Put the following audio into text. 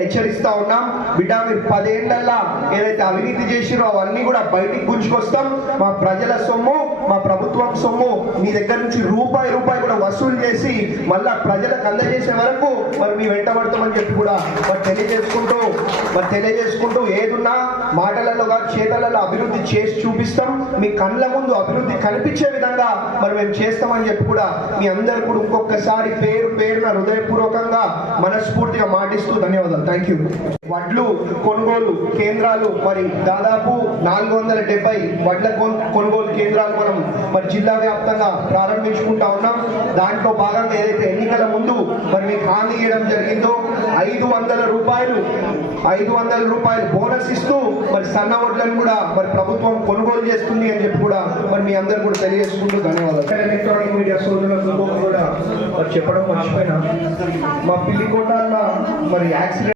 హెచ్చరిస్తా ఉన్నాం. బిడ్డ మీరు 10 ఏళ్లల్లా ఏదైతే అవినీతి చేసిరో అవన్నీ కూడా బయటికి గుంజుకొస్తాం. మా ప్రజల సొమ్ము, మా ప్రభుత్వం సొమ్ము మీ దగ్గర నుంచి రూపాయి కూడా వసూలు చేసి మళ్ళా ప్రజలకు అందజేసే వరకు మరి మీ వెంటబడతామని చెప్పి కూడా మరి తెలియజేసుకుంటూ ఏదున్నా మాటలలో కాదు చేతలలో అభివృద్ధి చేసి చూపిస్తాం. మీ కళ్ళ ముందు అభివృద్ధి కనిపించే విధంగా మరి మేము చేస్తామని చెప్పి కూడా మీ అందరు కూడా ఇంకొకసారి పేరున హృదయపూర్వకంగా మనస్ఫూర్తిగా మాటిస్తూ ధన్యవాదాలు. Thank you. వడ్లు కొనుగోలు కేంద్రాలు మరి దాదాపు 470 వడ్ల కొనుగోలు కేంద్రాలు మనం మరి జిల్లా వ్యాప్తంగా ప్రారంభించుకుంటా ఉన్నాం. దాంట్లో భాగంగా ఏదైతే ఎన్నికల ముందు మరి మీకు హామీ ఇవ్వడం జరిగిందో 500 రూపాయలు బోనస్ ఇస్తూ మరి సన్న వడ్లను కూడా మరి ప్రభుత్వం కొనుగోలు చేస్తుంది అని చెప్పి కూడా మరి మీ అందరు కూడా తెలియజేసుకుంటూ ధన్యవాదాలు. ఎలక్ట్రానిక్ మీడియా సోదరులకు కూడా మరి చెప్పడం మర్చిపోయినా, మా పిల్లికోట మరి యాక్సిడెంట్